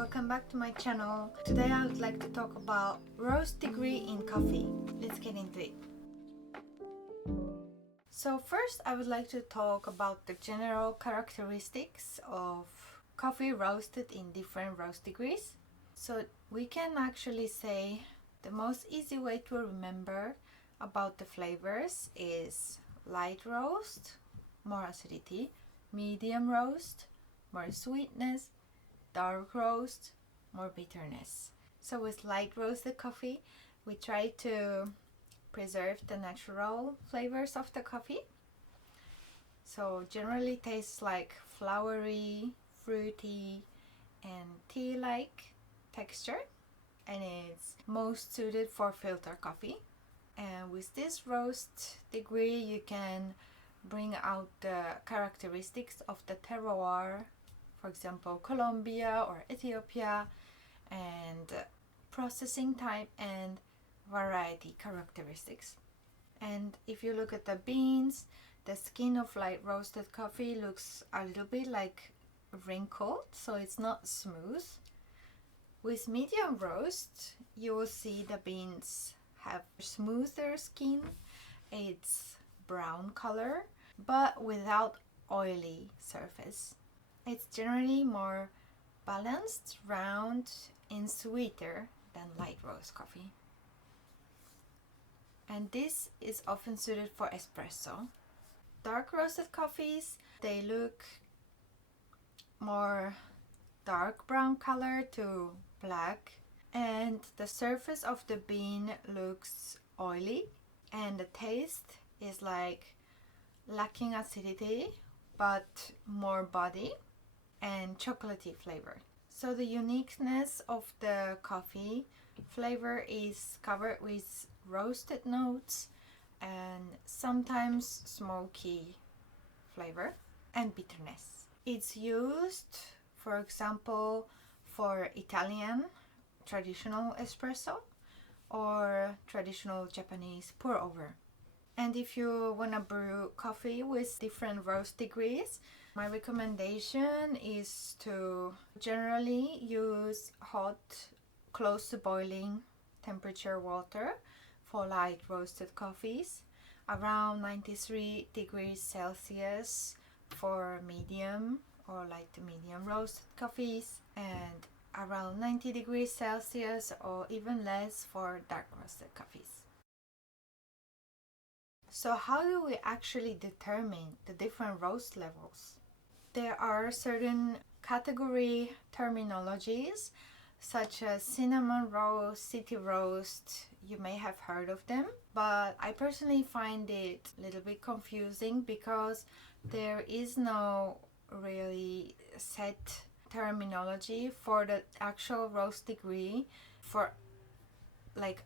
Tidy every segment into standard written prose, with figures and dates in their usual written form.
welcome back to my channel. Today I would like to talk about roast degree in coffee. Let's get into it. So first I would like to talk about the general characteristics of coffee roasted in different roast degrees. So we can actually say the most easy way to remember about the flavors is light roast, more acidity, medium roast, more sweetness, dark roast, more bitterness. So with light roasted coffee, we try to preserve the natural flavors of the coffee. So generally tastes like flowery, fruity, and tea-like texture, and it's most suited for filter coffee. And with this roast degree, you can bring out the characteristics of the terroir, for example Colombia or Ethiopia, and processing type and variety characteristics. And if you look at the beans, the skin of light roasted coffee looks a little bit like wrinkled, so it's not smooth. With medium roast, you will see the beans have smoother skin. It's brown color but without oily surface. It's generally more balanced, round, and sweeter than light roast coffee. And this is often suited for espresso. Dark roasted coffees, they look more dark brown color to black, and the surface of the bean looks oily, and the taste is like lacking acidity but more body and chocolatey flavor. So the uniqueness of the coffee flavor is covered with roasted notes and sometimes smoky flavor and bitterness. It's used, for example, for Italian traditional espresso or traditional Japanese pour over. And if you want to brew coffee with different roast degrees, my recommendation is to generally use hot, close to boiling temperature water for light roasted coffees, around 93 degrees Celsius for medium or light to medium roasted coffees, and around 90 degrees Celsius or even less for dark roasted coffees. So how do we actually determine the different roast levels? There are certain category terminologies such as cinnamon roast, city roast. You may have heard of them, but I personally find it a little bit confusing because there is no really set terminology for the actual roast degree for like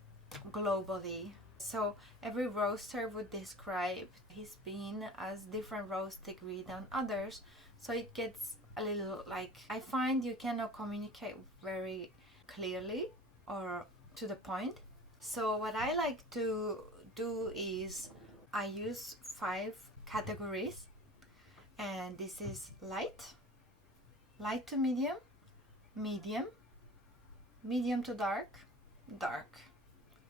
globally. So every roaster would describe his bean as different roast degree than others, so it gets a little like, I find you cannot communicate very clearly or to the point. So what I like to do is I use 5 categories, and this is light to medium, medium to dark, dark.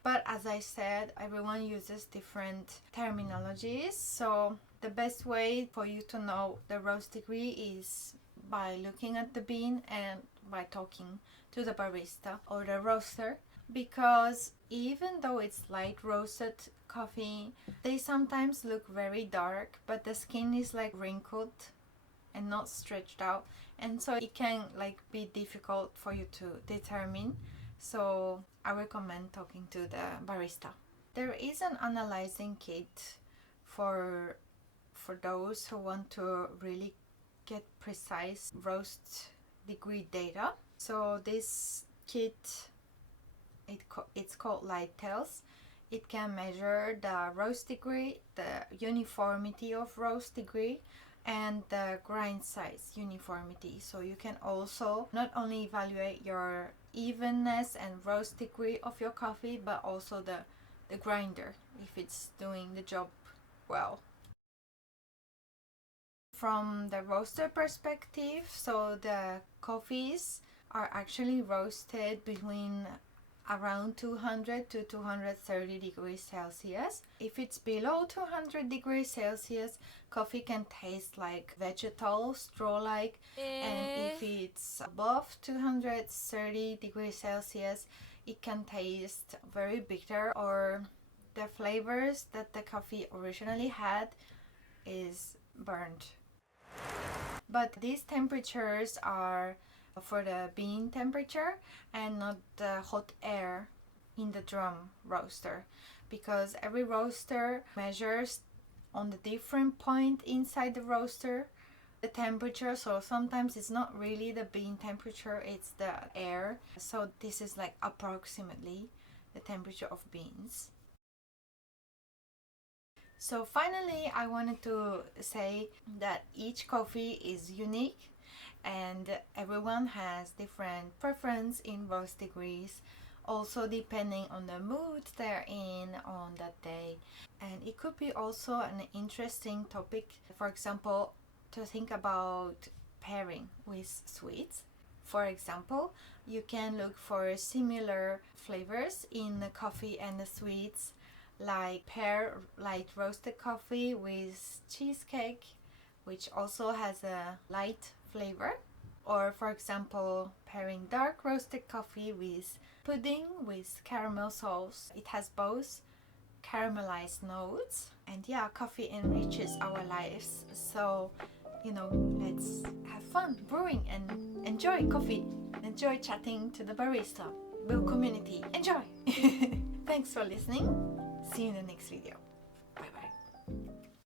But as I said, everyone uses different terminologies, so the best way for you to know the roast degree is by looking at the bean and by talking to the barista or the roaster, because even though it's light roasted coffee, they sometimes look very dark, but the skin is like wrinkled and not stretched out, and so it can like be difficult for you to determine. So I recommend talking to the barista. There is an analyzing kit for those who want to really get precise roast degree data. So this kit, it's called Light Tells. It can measure the roast degree, the uniformity of roast degree, and the grind size uniformity. So you can also not only evaluate your evenness and roast degree of your coffee, but also the grinder, if it's doing the job well. From the roaster perspective, so the coffees are actually roasted between around 200 to 230 degrees Celsius. If it's below 200 degrees Celsius, coffee can taste like vegetal, straw-like. And if it's above 230 degrees Celsius, it can taste very bitter, or the flavors that the coffee originally had is burned. But these temperatures are for the bean temperature and not the hot air in the drum roaster, because every roaster measures on the different point inside the roaster the temperature. So sometimes it's not really the bean temperature, it's the air. So this is like approximately the temperature of beans. So finally, I wanted to say that each coffee is unique and everyone has different preference in roast degrees, also depending on the mood they're in on that day. And it could be also an interesting topic, for example, to think about pairing with sweets. For example, you can look for similar flavors in the coffee and the sweets, like pair light roasted coffee with cheesecake, which also has a light flavor. Or for example, pairing dark roasted coffee with pudding with caramel sauce. It has both caramelized notes, and yeah, coffee enriches our lives. So, let's have fun brewing and enjoy coffee. Enjoy chatting to the barista. Build community. Enjoy! Thanks for listening. See you in the next video.